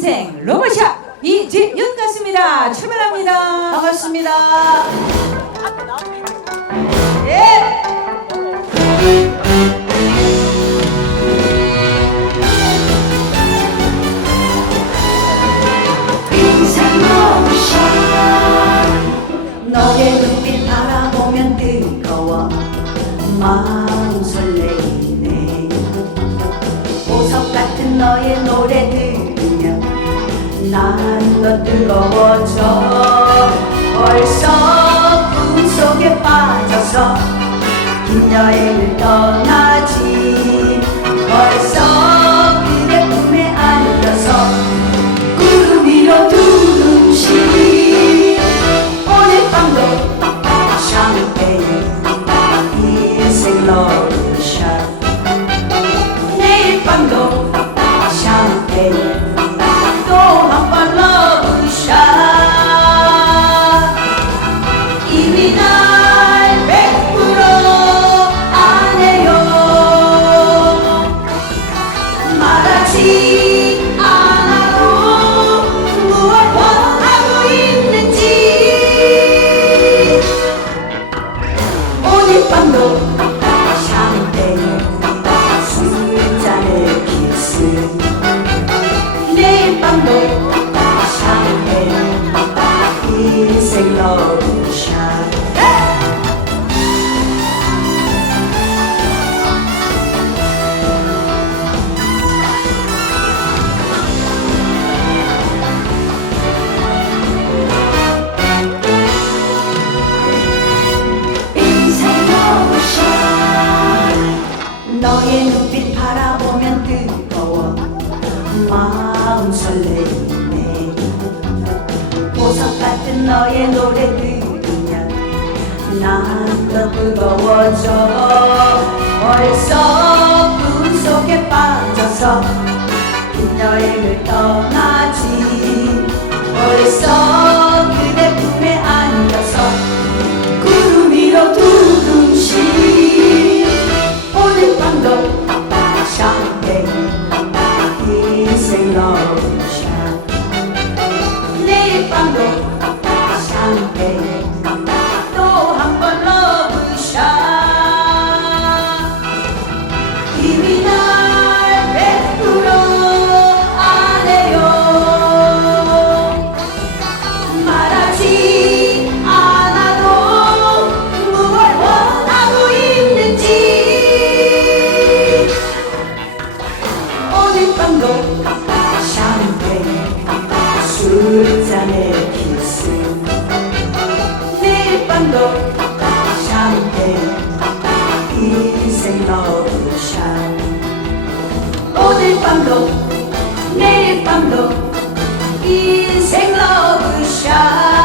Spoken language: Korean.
인생 로봇샵 이재윤 같습니다. 출발합니다. 반갑습니다. 예. 너의 눈빛 바라보면 뜨거워 마음 설레이네 보석 같은 너의 노래 들으면 난 더 뜨거워져. 벌써 꿈속에 빠져서 긴 여행을 떠 말하지 않아도 무엇 원하고 있는지. 오늘 밤도 샴페인 술잔에 키스. 내일 밤도 샴페인 인생 러브 마음 설레이네 보석 같은 너의 노래 들으면 난 더 뜨거워져. 벌써 꿈속에 빠져서 긴 여행을 떠나지. 벌써 내 샤인도 샤인데 인생 너무 샤인 오늘 밤도 내일 밤도 인생 러브샷.